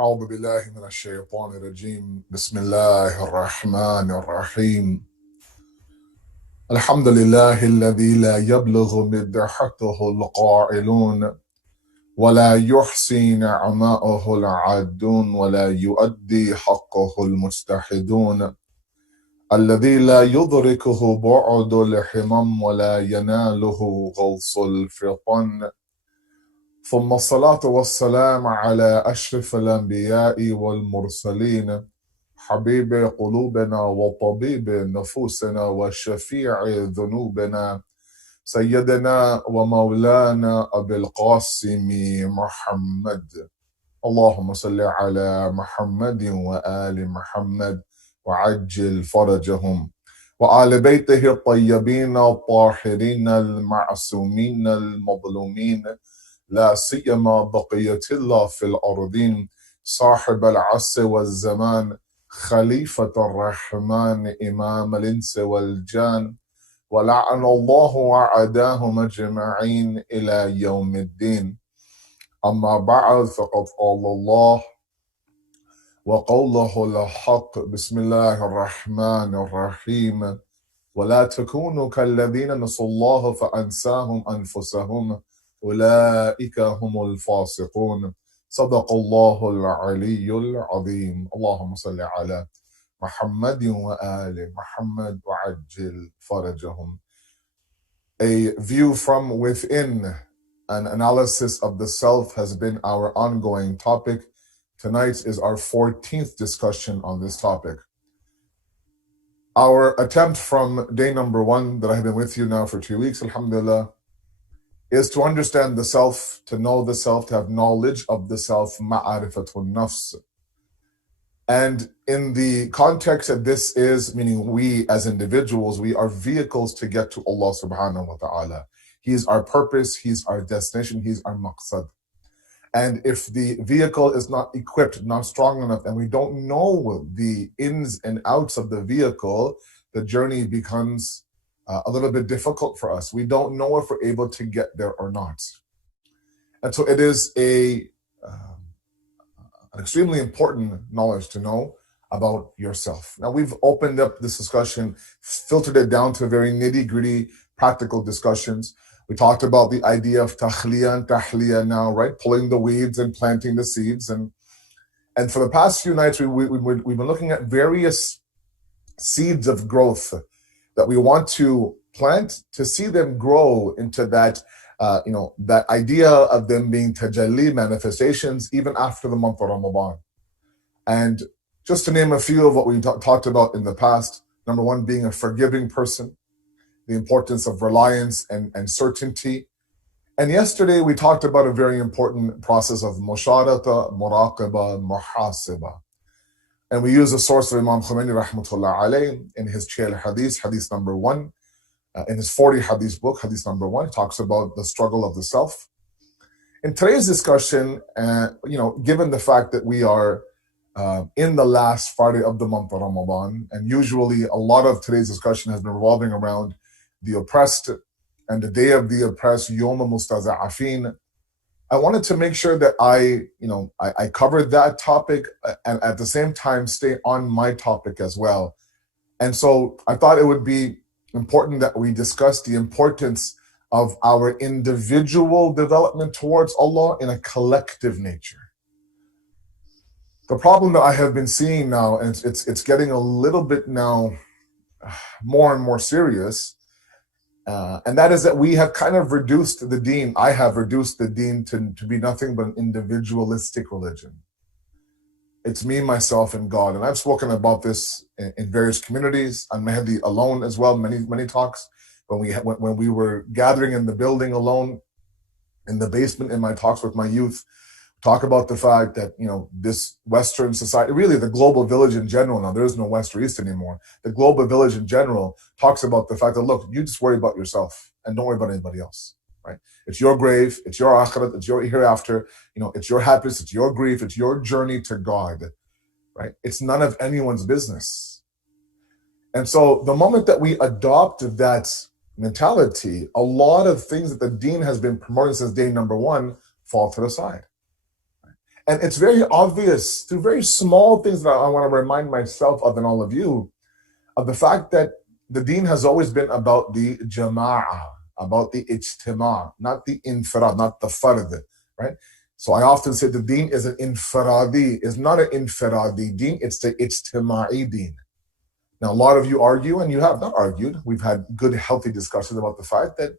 أعوذ بالله من الشيطان الرجيم بسم الله الرحمن الرحيم الحمد لله الذي لا يبلغ مدحته القائلون ولا يحصي نعماءه العادون ولا يؤدي حقه المجتحدون الذي لا يدركه بعد الحمم ولا يناله غوص الفطن ثم الصلاة والسلام على أشرف الأنبياء والمرسلين حبيب قلوبنا وطبيب نفوسنا وشفيع ذنوبنا سيدنا ومولانا أبي القاسم محمد. اللهم صل على محمد وآل محمد وعجل فرجهم وآل بيته الطيبين الطاهرين المعصومين المظلومين لا سيما بقية الله في الأرضين صاحب العصر والزمان خليفة الرحمن إمام الإنس والجان ولعن الله وعداهم أجمعين إلى يوم الدين. أما بعد فقد قال الله وقوله الحق بسم الله الرحمن الرحيم ولا تكونوا كالذين نسوا الله فأنساهم أنفسهم أولئك هم الفاسقون صدق الله العلي العظيم. اللهم صل على محمد وآل محمد وعجل فرجهم. A view from within, an analysis of the self has been our ongoing topic. Tonight is our 14th discussion on this topic. Our attempt from day number 1 that I have been with you now for 2 weeks, alhamdulillah, is to understand the self, to know the self, to have knowledge of the self, ma'arifatun nafs. And in the context that this is, meaning we as individuals, we are vehicles to get to Allah subhanahu wa ta'ala. He's our purpose, He's our destination, He's our maqsad. And if the vehicle is not equipped, not strong enough, and we don't know the ins and outs of the vehicle, the journey becomes a little bit difficult for us. We don't know if we're able to get there or not. And so it is an extremely important knowledge to know about yourself. Now, we've opened up this discussion, filtered it down to very nitty-gritty practical discussions. We talked about the idea of tahliya and tahliya now, right? Pulling the weeds and planting the seeds. And for the past few nights, we've been looking at various seeds of growth that we want to plant to see them grow into that, that idea of them being tajalli, manifestations, even after the month of Ramadan. And just to name a few of what we talked about in the past, number 1, being a forgiving person, the importance of reliance and certainty. And yesterday we talked about a very important process of musharata, muraqaba, muhasiba. And we use a source of Imam Khomeini rahmatullah alayh in his Chail Hadith, Hadith number 1, in his 40 Hadith book, Hadith number 1, talks about the struggle of the self. In today's discussion, given the fact that we are in the last Friday of the month of Ramadan, and usually a lot of today's discussion has been revolving around the oppressed and the day of the oppressed, Yom Mustaza'afin. I wanted to make sure that I covered that topic and at the same time stay on my topic as well. And so I thought it would be important that we discuss the importance of our individual development towards Allah in a collective nature. The problem that I have been seeing now, and it's getting a little bit now more and more serious, and that is that we have kind of reduced the deen. I have reduced the deen to be nothing but an individualistic religion. It's me, myself, and God. And I've spoken about this in various communities, on Mahdi alone as well, many talks. When we were gathering in the building alone, in the basement, in my talks with my youth, talk about the fact that, this Western society, really the global village in general, now there is no West or East anymore, the global village in general talks about the fact that, look, you just worry about yourself and don't worry about anybody else, right? It's your grave, it's your akhirat, it's your hereafter, it's your happiness, it's your grief, it's your journey to God, right? It's none of anyone's business. And so the moment that we adopt that mentality, a lot of things that the deen has been promoting since day number 1 fall to the side. And it's very obvious through very small things that I want to remind myself of and all of you of the fact that the deen has always been about the jama'ah, about the ijtima', not the infirad, not the fard, right? So I often say the deen is an infiradi, is not an infiradi deen, it's the ijtima'i deen. Now, a lot of you argue, and you have not argued. We've had good, healthy discussions about the fact that,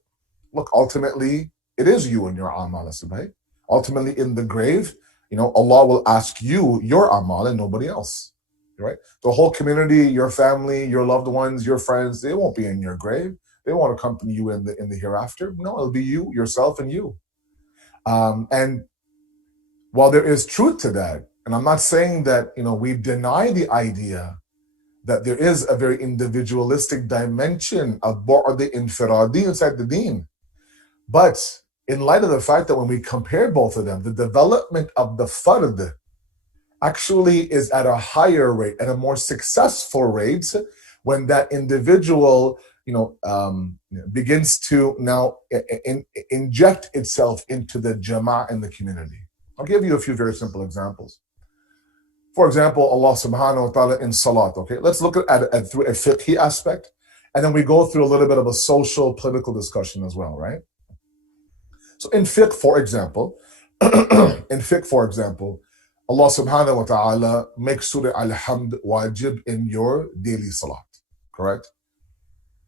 look, ultimately, it is you and your amal, right? Ultimately, in the grave, Allah will ask you your amal and nobody else, right? The whole community, your family, your loved ones, your friends, they won't be in your grave. They won't accompany you in the hereafter. No, it'll be you, yourself, and you. And while there is truth to that, and I'm not saying that we deny the idea that there is a very individualistic dimension of bu'd infiradi inside the deen. But in light of the fact that when we compare both of them, the development of the fard actually is at a higher rate, at a more successful rate, when that individual begins to now inject itself into the jama'ah in the community. I'll give you a few very simple examples. For example, Allah subhanahu wa ta'ala in salat, okay? Let's look at it through a fiqhi aspect, and then we go through a little bit of a social, political discussion as well, right? So in fiqh, for example, Allah subhanahu wa ta'ala makes Surah Al-Hamd wajib in your daily salat, correct?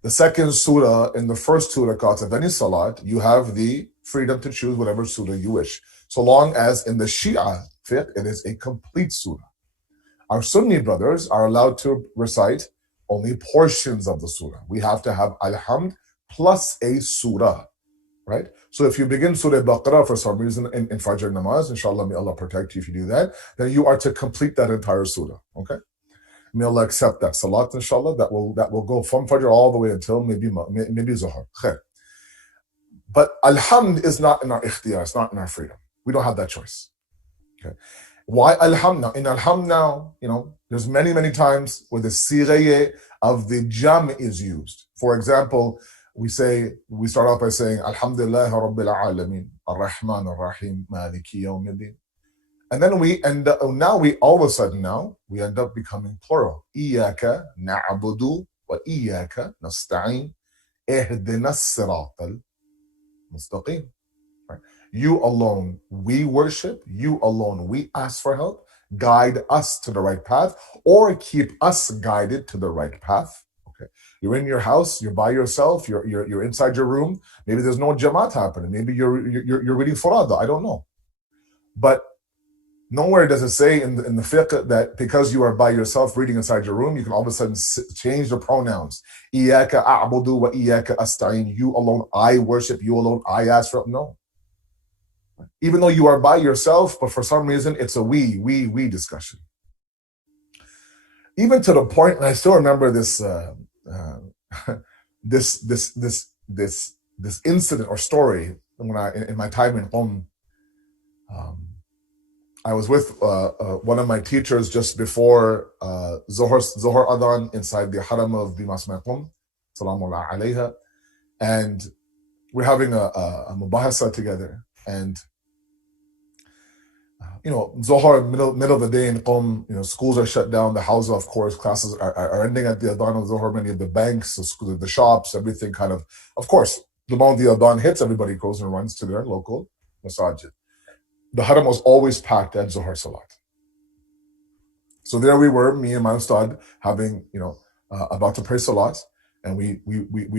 The second surah, in the first two rakats of any salat, you have the freedom to choose whatever surah you wish, so long as in the Shia fiqh, it is a complete surah. Our Sunni brothers are allowed to recite only portions of the surah. We have to have Al-Hamd plus a surah, right? So if you begin Surah Baqarah for some reason in Fajr Namaz, inshallah, may Allah protect you if you do that, then you are to complete that entire surah, okay? May Allah accept that salat, inshallah, that will go from Fajr all the way until maybe Zuhr. Khair. But Al-Hamd is not in our ikhtiyar, it's not in our freedom. We don't have that choice, okay? Why Al-Hamd now? In Al-Hamd now, there's many, many times where the sirayeh of the jam is used. For example, we start off by saying, Alhamdulillah Rabbil Alameen, Ar-Rahman Ar-Rahim, Maliki Yawmiddin. And then we end up becoming plural. Iyaka na'budu wa iyaka nasta'in, ihdina as-siratal mustaqim. Right? You alone we worship, you alone we ask for help, guide us to the right path, or keep us guided to the right path. Okay, you're in your house, you're by yourself, you're inside your room. Maybe there's no jamaat happening. Maybe you're reading Furada. I don't know, but nowhere does it say in the fiqh that because you are by yourself reading inside your room, you can all of a sudden change the pronouns. Iyaka a'budu wa iyaka asta'in. You alone I worship, you alone I ask for help. No. Even though you are by yourself, but for some reason it's a we discussion. Even to the point, and I still remember this this incident or story when in my time in I was with one of my teachers just before Zohar Adhan inside the Haram of Dimas Maqum, Salaam Alaikum, and we're having a mubahasa together. And Zohar, middle of the day in Qom, schools are shut down, the houses, of course, classes are ending at the Adhan of Zohar, many of the banks, the shops, everything of course, the moment the Adhan hits, everybody goes and runs to their local masajid. The Haram was always packed at Zohar Salat. So there we were, me and my Ustad, having, about to pray Salat, and we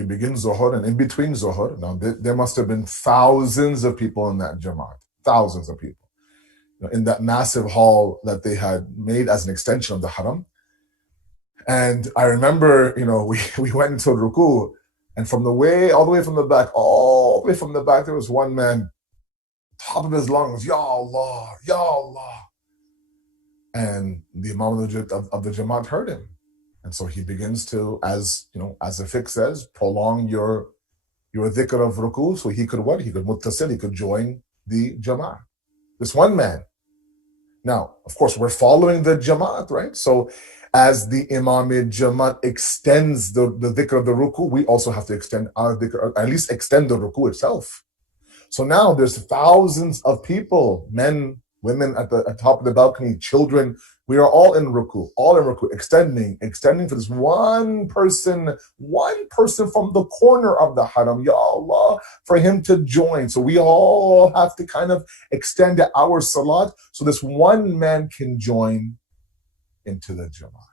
begin Zohar, and in between Zohar, now there must have been thousands of people in that Jamaat, thousands of people, in that massive hall that they had made as an extension of the Haram. And I remember, we went into Ruku, and all the way from the back, there was one man, top of his lungs, Ya Allah, Ya Allah. And the Imam of the Jamaat heard him. And so he begins to, as the fiqh says, prolong your dhikr of ruku, so he could what? He could muttasil, he could join the Jamaat. This one man. Now, of course, we're following the Jamaat, right? So as the Imam Jamaat extends the dhikr of the ruku, we also have to extend our dhikr, or at least extend the ruku itself. So now there's thousands of people, men, women at the top of the balcony, children. We are all in ruku, extending for this one person from the corner of the haram, Ya Allah, for him to join. So we all have to kind of extend our salat so this one man can join into the Jama'at.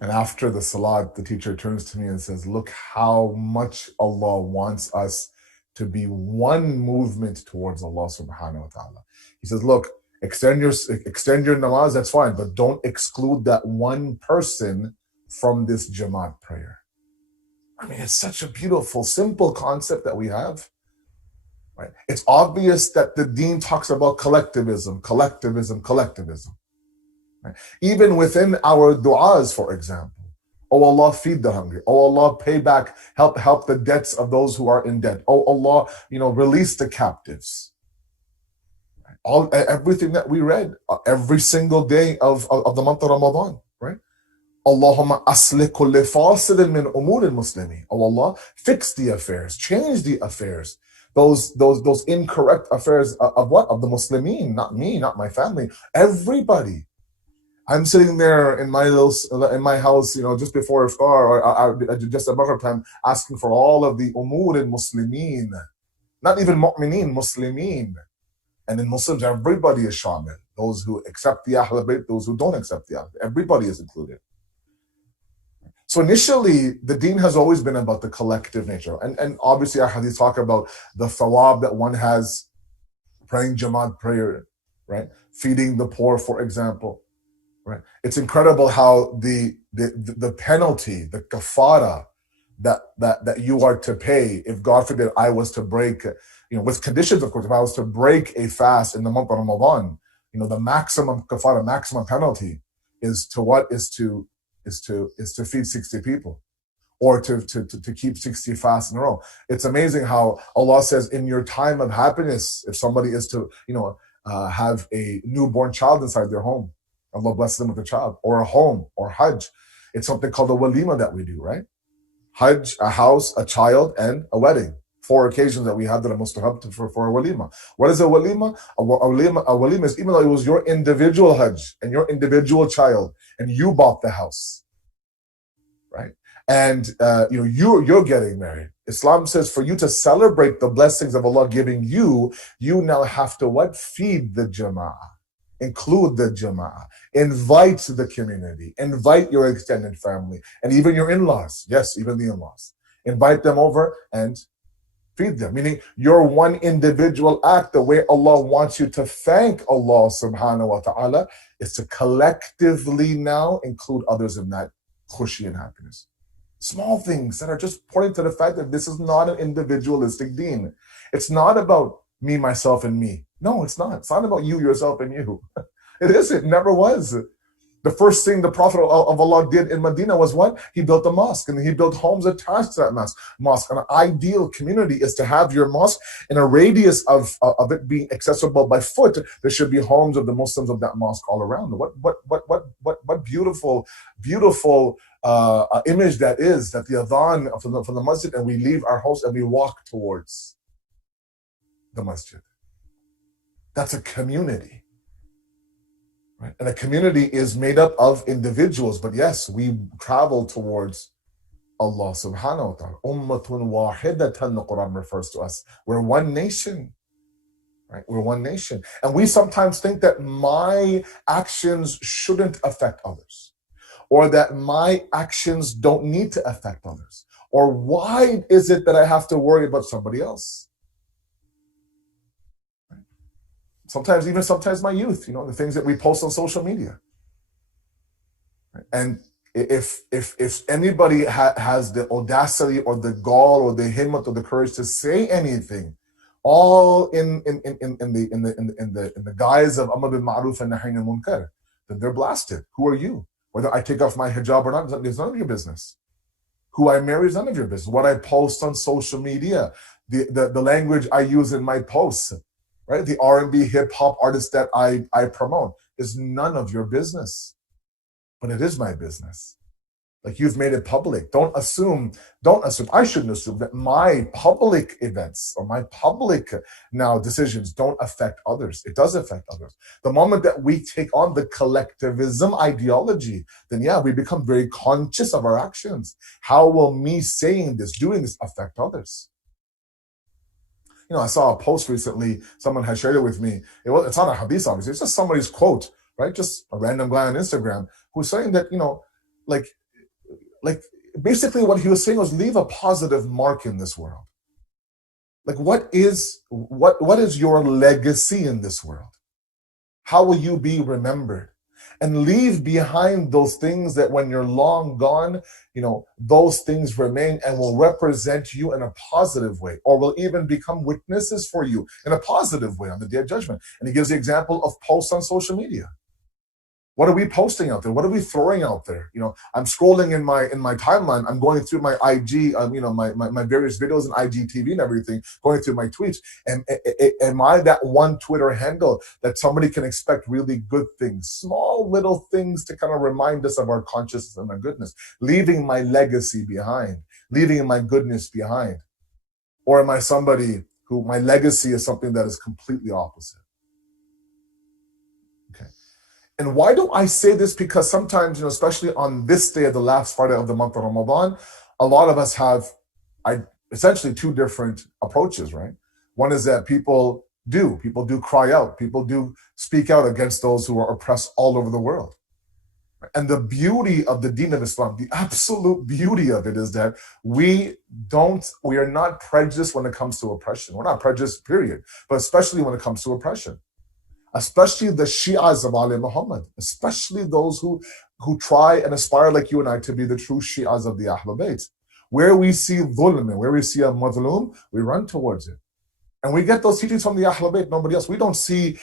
And after the salat, the teacher turns to me and says, look how much Allah wants us to be one movement towards Allah subhanahu wa ta'ala. He says, look, extend your namaz, that's fine, but don't exclude that one person from this Jamaat prayer. I mean, it's such a beautiful, simple concept that we have. Right? It's obvious that the deen talks about collectivism. Right? Even within our du'as, for example. Oh Allah, feed the hungry. Oh Allah, pay back, help the debts of those who are in debt. Oh Allah, release the captives. Everything that we read every single day of the month of Ramadan, right? Allahumma aslih kulli fasidin min umur al-muslimin. Oh Allah, fix the affairs, change the affairs. Those incorrect affairs of what? Of the Muslimin, not me, not my family, everybody. I'm sitting there in my house, just before iftar or just at Maghrib time, asking for all of the umur al-muslimin, not even mu'mineen, muslimin. And in Muslims, everybody is shamil. Those who accept the Ahl Bayt, those who don't accept the Ahl Bayt, everybody is included. So initially, the deen has always been about the collective nature. And obviously, our hadith talk about the thawab that one has praying Jamaat prayer, right? Feeding the poor, for example. Right. It's incredible how the penalty, the kafara that you are to pay, if God forbid I was to break, with conditions, of course, if I was to break a fast in the month of Ramadan, the maximum kafara, maximum penalty is to feed 60 people, or to keep 60 fasts in a row. It's amazing how Allah says in your time of happiness, if somebody is to have a newborn child inside their home, Allah blesses them with a child, or a home, or Hajj. It's something called a walima that we do, right? Hajj, a house, a child, and a wedding. 4 occasions that we have that are mustahab for a walima. What is a walima? A walima is, even though it was your individual Hajj and your individual child, and you bought the house, right? And you're getting married. Islam says for you to celebrate the blessings of Allah giving you, you now have to what? Feed the jama'ah. Include the jama'ah, invite the community, invite your extended family, and even your in-laws. Yes, even the in-laws. Invite them over and feed them. Meaning your one individual act, the way Allah wants you to thank Allah subhanahu wa ta'ala, is to collectively now include others in that khushi and happiness. Small things that are just pointing to the fact that this is not an individualistic deen. It's not about me, myself, and me. No, it's not. It's not about you, yourself, and you. It isn't. It never was. The first thing the Prophet of Allah did in Medina was what? He built a mosque, and he built homes attached to that mosque. An ideal community is to have your mosque in a radius of it being accessible by foot. There should be homes of the Muslims of that mosque all around. What beautiful image that is, that the adhan from the masjid, and we leave our house and we walk towards the masjid. That's a community, right? And a community is made up of individuals, but yes, we travel towards Allah subhanahu wa ta'ala. Ummatun wahidatan, the Quran refers to us. We're one nation, right? We're one nation. And we sometimes think that my actions shouldn't affect others, or that my actions don't need to affect others, or why is it that I have to worry about somebody else? Sometimes my youth, the things that we post on social media. And if anybody has the audacity or the gall or the himmat or the courage to say anything, all in the guise of Amr bil Ma'ruf and Nahy anil Munkar, then they're blasted. Who are you? Whether I take off my hijab or not, it's none of your business. Who I marry is none of your business. What I post on social media, the language I use in my posts, right? The R&B hip hop artist that I promote is none of your business, but it is my business. Like, you've made it public. Don't assume, I shouldn't assume that my public events or my public now decisions don't affect others. It does affect others. The moment that we take on the collectivism ideology, then yeah, we become very conscious of our actions. How will me saying this, doing this affect others? I saw a post recently, someone had shared it with me. It's not a hadith, obviously. It's just somebody's quote, right? Just a random guy on Instagram who's saying that, like, like basically what he was saying was, leave a positive mark in this world. Like, what is your legacy in this world? How will you be remembered? And leave behind those things that when you're long gone, those things remain and will represent you in a positive way, or will even become witnesses for you in a positive way on the Day of Judgment. And he gives the example of posts on social media. What are we posting out there? What are we throwing out there? I'm scrolling in my timeline. I'm going through my IG, my various videos and IGTV and everything, going through my tweets. And am I that one Twitter handle that somebody can expect really good things, small little things to kind of remind us of our consciousness and our goodness, leaving my legacy behind, leaving my goodness behind? Or am I somebody who my legacy is something that is completely opposite? And why do I say this? Because sometimes, especially on this day of the last Friday of the month of Ramadan, a lot of us have essentially two different approaches, right? One is that people do cry out, people do speak out against those who are oppressed all over the world. And the beauty of the Deen of Islam, the absolute beauty of it, is that we are not prejudiced when it comes to oppression. We're not prejudiced, period, but especially when it comes to oppression. Especially the Shi'as of Ali Muhammad, especially those who try and aspire like you and I to be the true Shi'as of the Ahlul Bayt. Where we see dhulm, where we see a madhloom, we run towards it. And we get those teachings from the Ahlul Bayt, nobody else. We don't see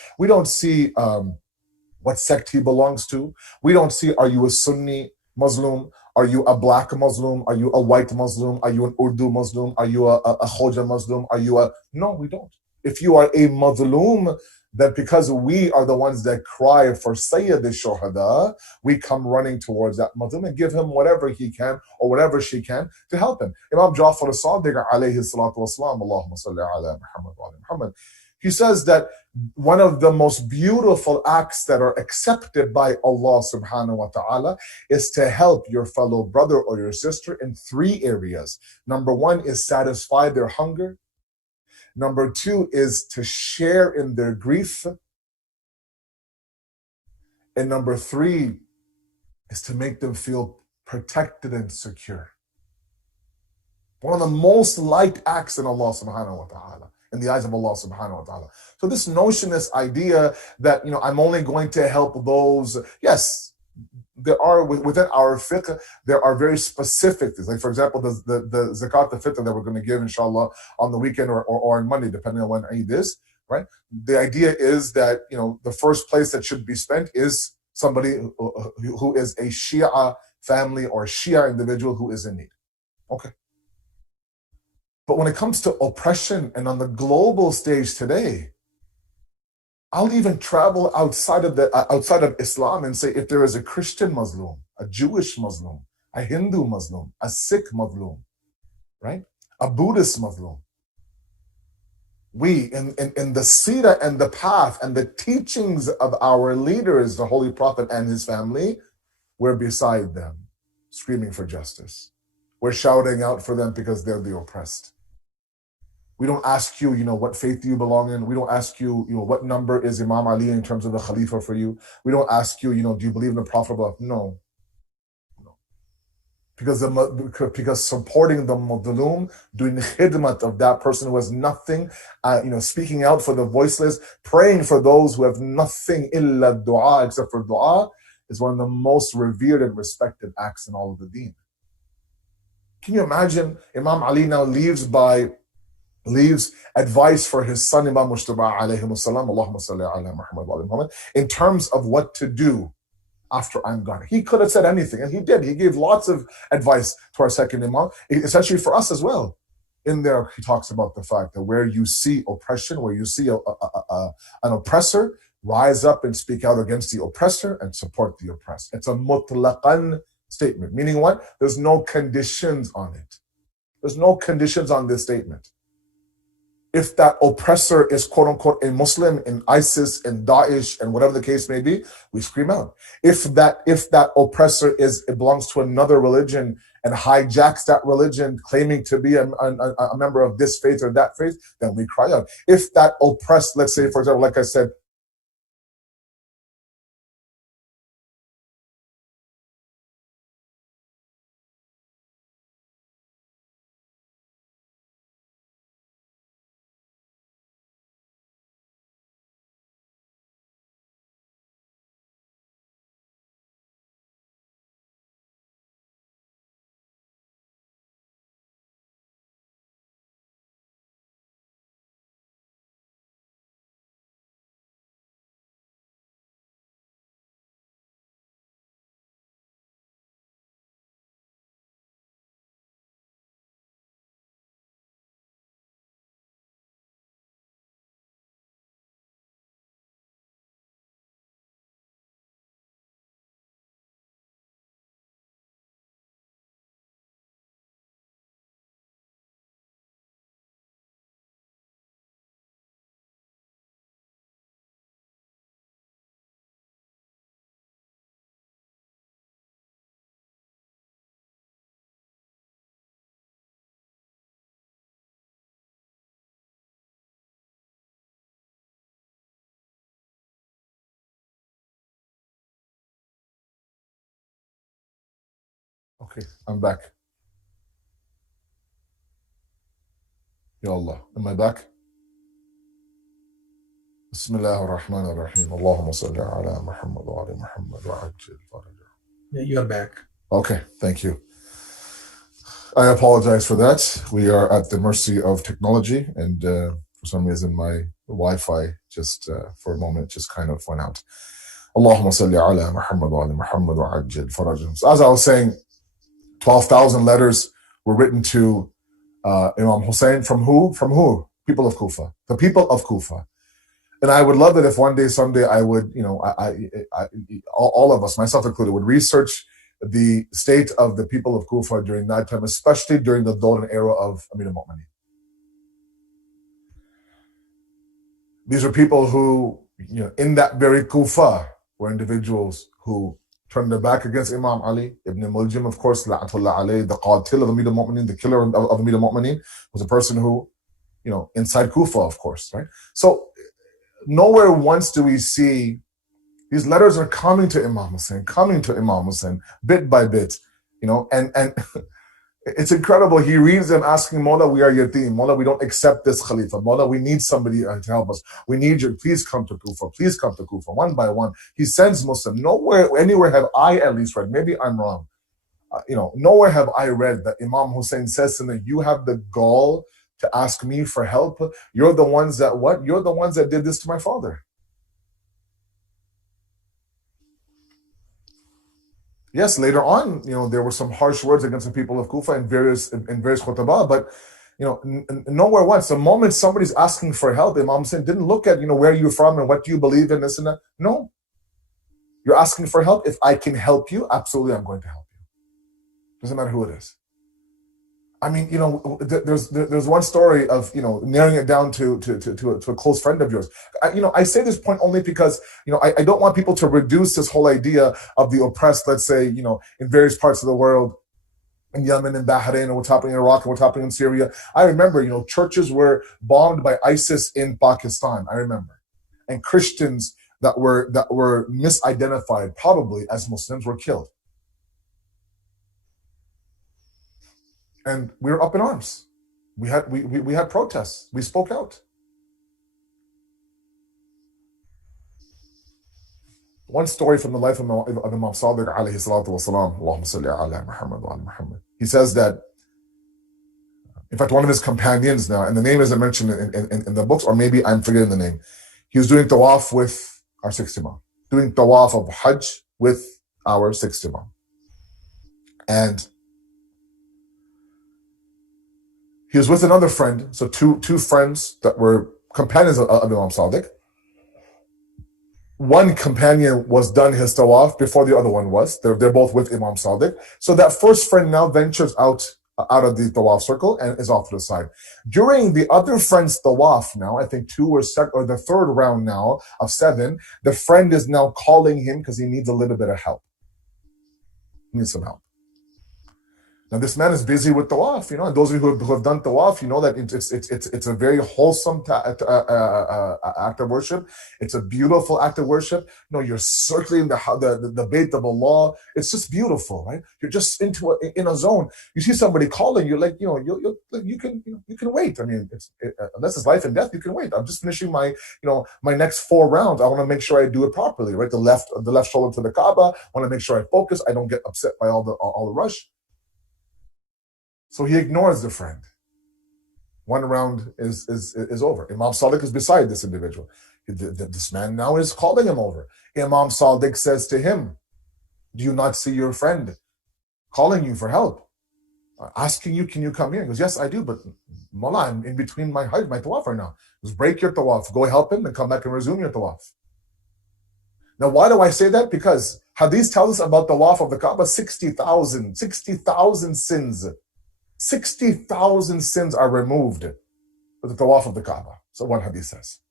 what sect he belongs to. We don't see, are you a Sunni Muslim? Are you a black Muslim? Are you a white Muslim? Are you an Urdu Muslim? Are you a Khoja Muslim? No, we don't. If you are a madhloom, that because we are the ones that cry for Sayyid al-Shuhada, we come running towards that Muslim and give him whatever he can or whatever she can to help him. Imam Jafar al-Sadiq alayhi salatu wasalam, Allahumma salli ala Muhammad wa ala Muhammad, he says that one of the most beautiful acts that are accepted by Allah subhanahu wa ta'ala is to help your fellow brother or your sister in three areas. Number one is satisfy their hunger. Number two is to share in their grief. And number three is to make them feel protected and secure. One of the most liked acts in Allah subhanahu wa ta'ala, in the eyes of Allah subhanahu wa ta'ala. So this notion, this idea that, I'm only going to help those, yes, there are, within our fiqh, there are very specific things. Like, for example, the zakat al-fitr that we're going to give, inshallah, on the weekend or on Monday, depending on when Eid is, right? The idea is that, the first place that should be spent is somebody who is a Shia family or a Shia individual who is in need. Okay. But when it comes to oppression and on the global stage today, I'll even travel outside of Islam and say, if there is a Christian Muslim, a Jewish Muslim, a Hindu Muslim, a Sikh Muslim, right? A Buddhist Muslim, we in the seerah and the path and the teachings of our leaders, the Holy Prophet and his family, we're beside them, screaming for justice. We're shouting out for them because they're the oppressed. We don't ask you, what faith do you belong in? We don't ask you, what number is Imam Ali in terms of the Khalifa for you? We don't ask you, do you believe in the Prophet? No. Because supporting the madhloom, doing khidmat of that person who has nothing, speaking out for the voiceless, praying for those who have nothing illa dua, except for dua, is one of the most revered and respected acts in all of the deen. Can you imagine Imam Ali now leaves advice for his son Imam Mujtaba alayhi salam, Allahumma salli ala Muhammad wa ala Muhammad, in terms of what to do after I'm gone. He could have said anything, and he did. He gave lots of advice to our second Imam, essentially for us as well. In there, he talks about the fact that where you see oppression, where you see an oppressor, rise up and speak out against the oppressor and support the oppressed. It's a mutlaqan statement. Meaning what? There's no conditions on it. There's no conditions on this statement. If that oppressor is quote unquote a Muslim in ISIS and Daesh and whatever the case may be, we scream out. If that oppressor it belongs to another religion and hijacks that religion, claiming to be a member of this faith or that faith, then we cry out. If that oppressed, let's say, for example, like I said, okay, I'm back. Ya Allah, am I back? Bismillah ar-Rahman ar-Rahim. Allahumma salli ala Muhammad wa ala Muhammad wa ajil faraja. Yeah, you're back. Okay, thank you. I apologize for that. We are at the mercy of technology, and for some reason my Wi-Fi just for a moment just kind of went out. Allahumma salli ala Muhammad wa ala Muhammad wa ajil faraja. So as I was saying, 12,000 letters were written to Imam Hussein from who? From who? People of Kufa. The people of Kufa. And I would love it if one day, someday, I would, all of us, myself included, would research the state of the people of Kufa during that time, especially during the golden era of Amir al-Mu'minin. These are people who, in that very Kufa, were individuals who turned their back against Imam Ali. Ibn Muljim, of course, la'atullah alayh, the qatil of Amir al-Mu'minin, the killer of Amir al-Mu'minin, was a person who, inside Kufa, of course, right? So nowhere once do we see these letters are coming to Imam Hussein, bit by bit, and it's incredible. He reads them asking, Mawla, we are yatim. Mawla, we don't accept this Khalifa. Mawla, we need somebody to help us. We need you. Please come to Kufa. Please come to Kufa. One by one, he sends Muslim. Anywhere have I at least read, maybe I'm wrong, nowhere have I read that Imam Hussein says to them, you have the gall to ask me for help. You're the ones that what? You're the ones that did this to my father. Yes, later on, there were some harsh words against the people of Kufa in various khutbah, but nowhere once. The moment somebody's asking for help, Imam Hussein didn't look at where you're from and what you believe in, this and that. No, you're asking for help. If I can help you, absolutely, I'm going to help you. Doesn't matter who it is. I mean, there's one story of, narrowing it down to a close friend of yours. I say this point only because, I don't want people to reduce this whole idea of the oppressed, let's say, in various parts of the world, in Yemen and Bahrain, and what's happening in Iraq and what's happening in Syria. I remember, churches were bombed by ISIS in Pakistan. I remember. And Christians that were misidentified, probably as Muslims, were killed. And we were up in arms. We had protests. We spoke out. One story from the life of Imam Sadiq alayhi salatu wasalam, Allahumma salli ala Muhammad wa ala Muhammad. He says that, in fact, one of his companions now, and the name isn't mentioned in the books, or maybe I'm forgetting the name. He was doing tawaf with our 6th Imam, doing tawaf of Hajj with our 6th Imam. And he was with another friend, so two friends that were companions of Imam Sadiq. one companion was done his tawaf before the other one was. They're both with Imam Sadiq. So that first friend now ventures out of the tawaf circle and is off to the side. During the other friend's tawaf now, I think or the third round now of 7, the friend is now calling him because he needs a little bit of help. He needs some help. Now this man is busy with tawaf, and those of you who have done tawaf, you know that it's a very wholesome act of worship. It's a beautiful act of worship. You're circling the Bayt of Allah. It's just beautiful, right? You're just in a zone. You see somebody calling, you're like, you can wait. I mean, unless it's life and death, you can wait. I'm just finishing my next 4 rounds. I want to make sure I do it properly, right? The left shoulder to the Kaaba. I want to make sure I focus. I don't get upset by all the rush. So he ignores the friend. 1 round is over. Imam Sadiq is beside this individual. This man now is calling him over. Imam Sadiq says to him, do you not see your friend calling you for help? Asking you, can you come here? He goes, yes, I do, but Mullah, I'm in between my tawaf right now. Just break your tawaf, go help him, and come back and resume your tawaf. Now, why do I say that? Because Hadith tells us about the tawaf of the Kaaba, 60,000 sins. 60,000 sins are removed with the tawaf of the Kaaba. So one hadith says.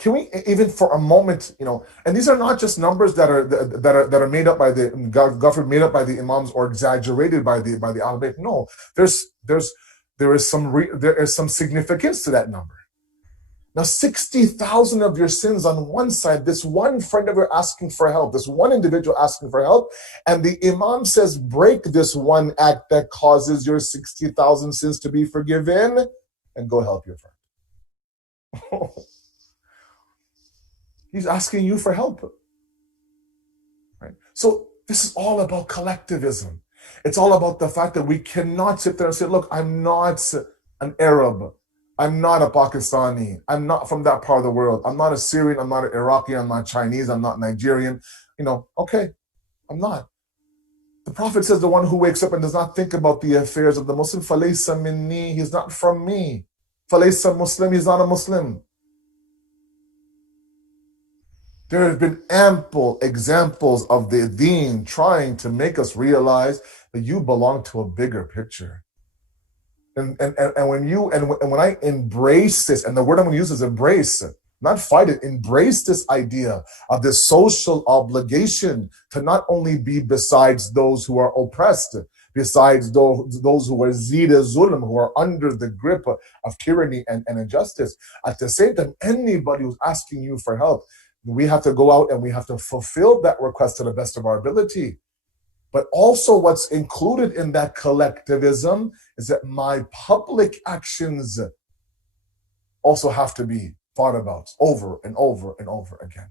Can we even for a moment, and these are not just numbers that are made up by the government, made up by the imams or exaggerated by the Ahl Bayt. No, there is some significance to that number. Now, 60,000 of your sins on one side, this one friend of yours asking for help, this one individual asking for help, and the Imam says, break this one act that causes your 60,000 sins to be forgiven, and go help your friend. He's asking you for help. Right? So this is all about collectivism. It's all about the fact that we cannot sit there and say, look, I'm not an Arab. I'm not a Pakistani. I'm not from that part of the world. I'm not a Syrian. I'm not an Iraqi. I'm not Chinese. I'm not Nigerian. Okay, I'm not. The Prophet says the one who wakes up and does not think about the affairs of the Muslim, فَلَيْسَ مِنِّي, he's not from me. فَلَيْسَ Muslim, he's not a Muslim. There have been ample examples of the deen trying to make us realize that you belong to a bigger picture. And when I embrace this, and the word I'm going to use is embrace, not fight it, embrace this idea of this social obligation to not only be besides those who are oppressed, besides those who are zida zulm, who are under the grip of tyranny and injustice. At the same time, anybody who's asking you for help, we have to go out and we have to fulfill that request to the best of our ability. But also what's included in that collectivism is that my public actions also have to be thought about over and over and over again.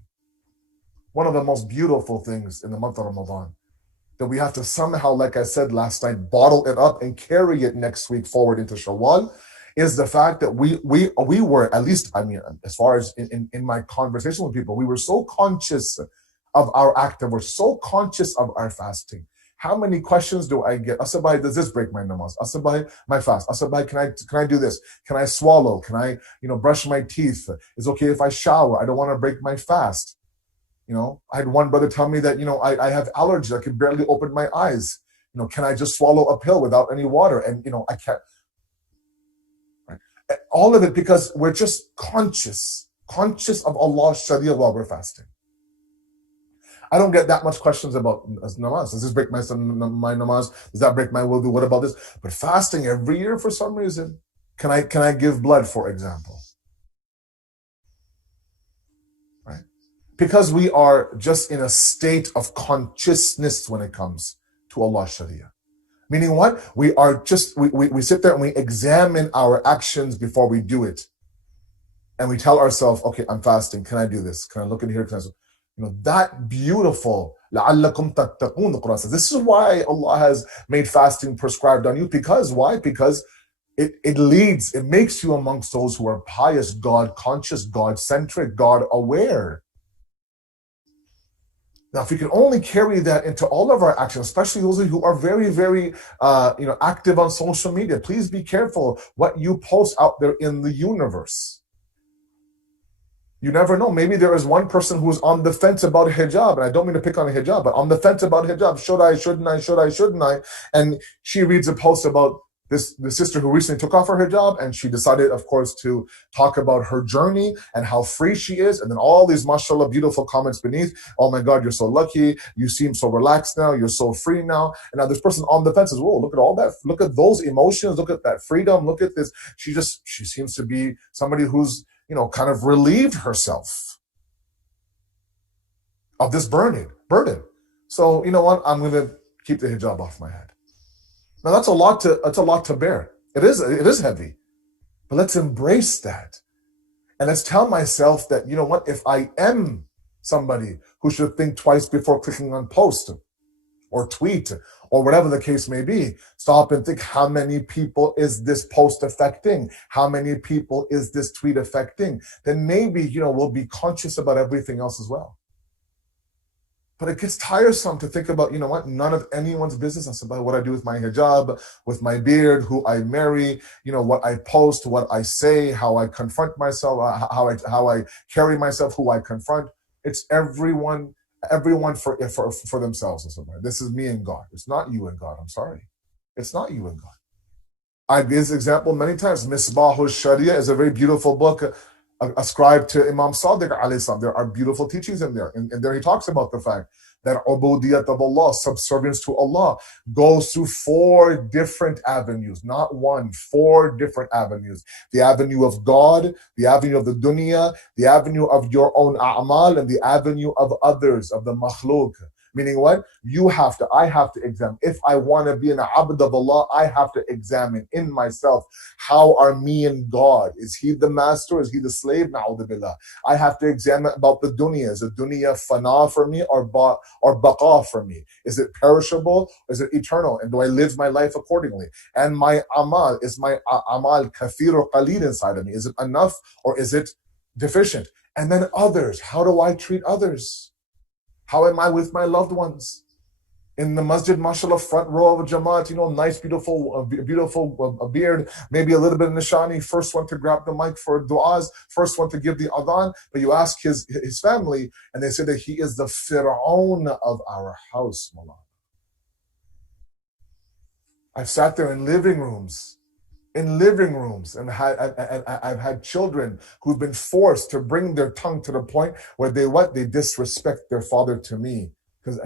One of the most beautiful things in the month of Ramadan, that we have to somehow, like I said last night, bottle it up and carry it next week forward into Shawwal, is the fact that we were, at least, as far as in my conversation with people, we were so conscious of our act, we're so conscious of our fasting. How many questions do I get? Asabai, does this break my namaz? Asabai, my fast. Asabai, can I do this? Can I swallow? Can I, brush my teeth? Is it okay if I shower? I don't want to break my fast. I had one brother tell me that, I have allergies. I can barely open my eyes. Can I just swallow a pill without any water? And, I can't. Right? All of it because we're just conscious of Allah's Sharia while we're fasting. I don't get that much questions about namaz. Does this break my namaz? Does that break my wudu? What about this? But fasting every year for some reason. Can I give blood, for example? Right? Because we are just in a state of consciousness when it comes to Allah's Sharia. Meaning what? We are just, we sit there and we examine our actions before we do it. And we tell ourselves, okay, I'm fasting. Can I do this? Can I look in here? That beautiful, لَعَلَّكُمْ تَتَّقُونَ, the Quran says. This is why Allah has made fasting prescribed on you. Because why? Because it makes you amongst those who are pious, God conscious, God centric, God aware. Now, if we can only carry that into all of our actions, especially those who are very, very, active on social media, please be careful what you post out there in the universe. You never know. Maybe there is one person who's on the fence about hijab, and I don't mean to pick on hijab, but on the fence about hijab. Should I, shouldn't I, should I, shouldn't I? And she reads a post about the sister who recently took off her hijab, and she decided, of course, to talk about her journey and how free she is. And then all these, mashallah, beautiful comments beneath. Oh my God, you're so lucky. You seem so relaxed now. You're so free now. And now this person on the fence says, whoa, look at all that. Look at those emotions. Look at that freedom. Look at this. She seems to be somebody who's, kind of relieved herself of this burden. So, you know what? I'm going to keep the hijab off my head. Now that's a lot to bear. It is heavy, but let's embrace that. And let's tell myself that, you know what, if I am somebody who should think twice before clicking on post or tweet or whatever the case may be, stop and think, how many people is this post affecting? How many people is this tweet affecting? Then maybe, we'll be conscious about everything else as well. But it gets tiresome to think about, none of anyone's business. That's about what I do with my hijab, with my beard, who I marry, what I post, what I say, how I confront myself, how I carry myself, who I confront. It's everyone for themselves. This is me and God. It's not you and God. I'm sorry. It's not you and God. I give this example many times. Misbahul Sharia is a very beautiful book ascribed to Imam Sadiq alayhi salam. There are beautiful teachings in there. And there he talks about the fact that ubudiyat of Allah, subservience to Allah, goes through 4 different avenues, not one, 4 different avenues. The avenue of God, the avenue of the dunya, the avenue of your own a'mal, and the avenue of others, of the makhluk. Meaning what? I have to examine. If I want to be an abd of Allah, I have to examine in myself, how are me and God? Is He the master? Is He the slave? Na'udhu billah. I have to examine about the dunya. Is the dunya fana for me or baqa for me? Is it perishable? Is it eternal? And do I live my life accordingly? And my amal, is my amal kathir or qaleel inside of me? Is it enough or is it deficient? And then others. How do I treat others? How am I with my loved ones? In the masjid, mashallah, front row of a jamaat, nice, beautiful beard, maybe a little bit of nishani, first one to grab the mic for du'as, first one to give the adhan. But you ask his family, and they say that he is the Fir'aun of our house, Mullah. I've sat there in living rooms, and I've had children who've been forced to bring their tongue to the point where they disrespect their father to me, because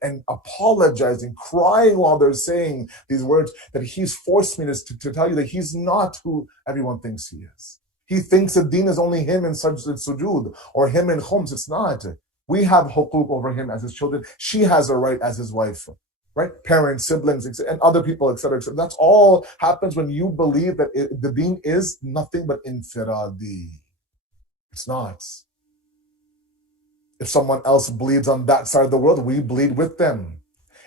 and apologizing, crying while they're saying these words, that he's forced me to tell you that he's not who everyone thinks he is. He thinks that deen is only him in sujood or him in khums. It's not. We have hukuk over him as his children. She has a right as his wife. Right? Parents, siblings, and other people, etc. That's all happens when you believe that the deen is nothing but infiradi. It's not. If someone else bleeds on that side of the world, we bleed with them.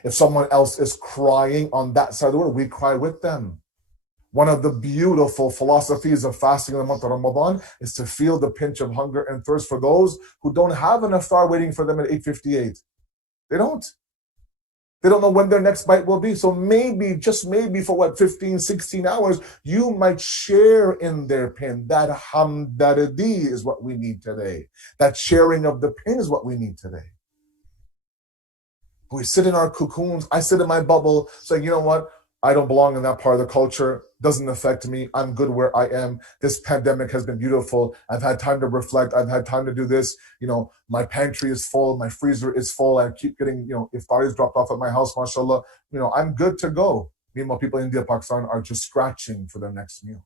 If someone else is crying on that side of the world, we cry with them. One of the beautiful philosophies of fasting in the month of Ramadan is to feel the pinch of hunger and thirst for those who don't have an iftar waiting for them at 8:58. They don't. They don't know when their next bite will be. So maybe, just maybe for 15, 16 hours, you might share in their pain. That hamdardi is what we need today. That sharing of the pain is what we need today. We sit in our cocoons. I sit in my bubble saying, you know what? I don't belong in that part of the culture. Doesn't affect me. I'm good where I am. This pandemic has been beautiful. I've had time to reflect. I've had time to do this. My pantry is full. My freezer is full. I keep getting, iftaris dropped off at my house, mashallah. I'm good to go. Meanwhile, people in India, Pakistan are just scratching for their next meal.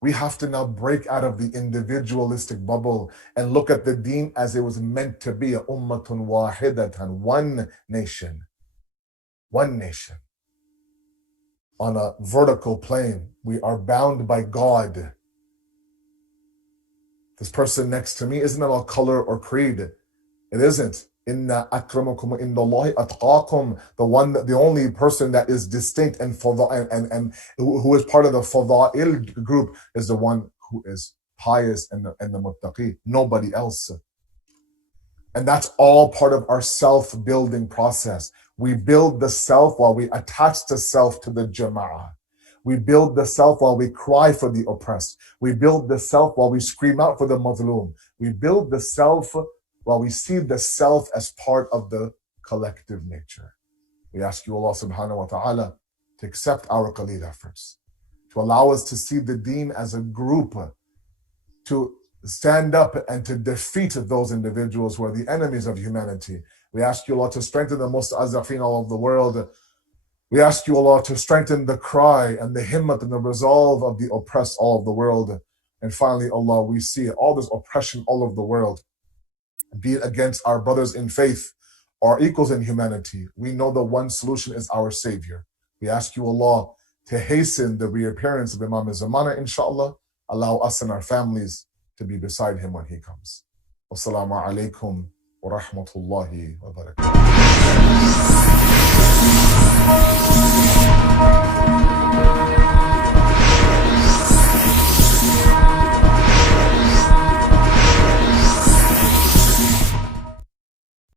We have to now break out of the individualistic bubble and look at the deen as it was meant to be, a ummatun wahidatan, one nation. One nation. On a vertical plane, we are bound by God. This person next to me isn't about color or creed. It isn't. Inna akramakum indallahi atqakum. The only person that is distinct and who is part of the fada'il group is the one who is pious and the muttaqi. Nobody else. And that's all part of our self-building process. We build the self while we attach the self to the jama'ah. We build the self while we cry for the oppressed. We build the self while we scream out for the mazloom. We build the self while we see the self as part of the collective nature. We ask you, Allah subhanahu wa ta'ala, to accept our qaleel efforts, to allow us to see the deen as a group, to stand up and to defeat those individuals who are the enemies of humanity. We ask you, Allah, to strengthen the musta'azafin all over the world. We ask you, Allah, to strengthen the cry and the himmat and the resolve of the oppressed all over the world. And finally, Allah, we see all this oppression all over the world, be it against our brothers in faith or equals in humanity. We know the one solution is our Savior. We ask you, Allah, to hasten the reappearance of Imam Zamana, inshallah. Allow us and our families to be beside him when he comes. Wassalamu alaikum wa rahmatullahi wa barakatuh.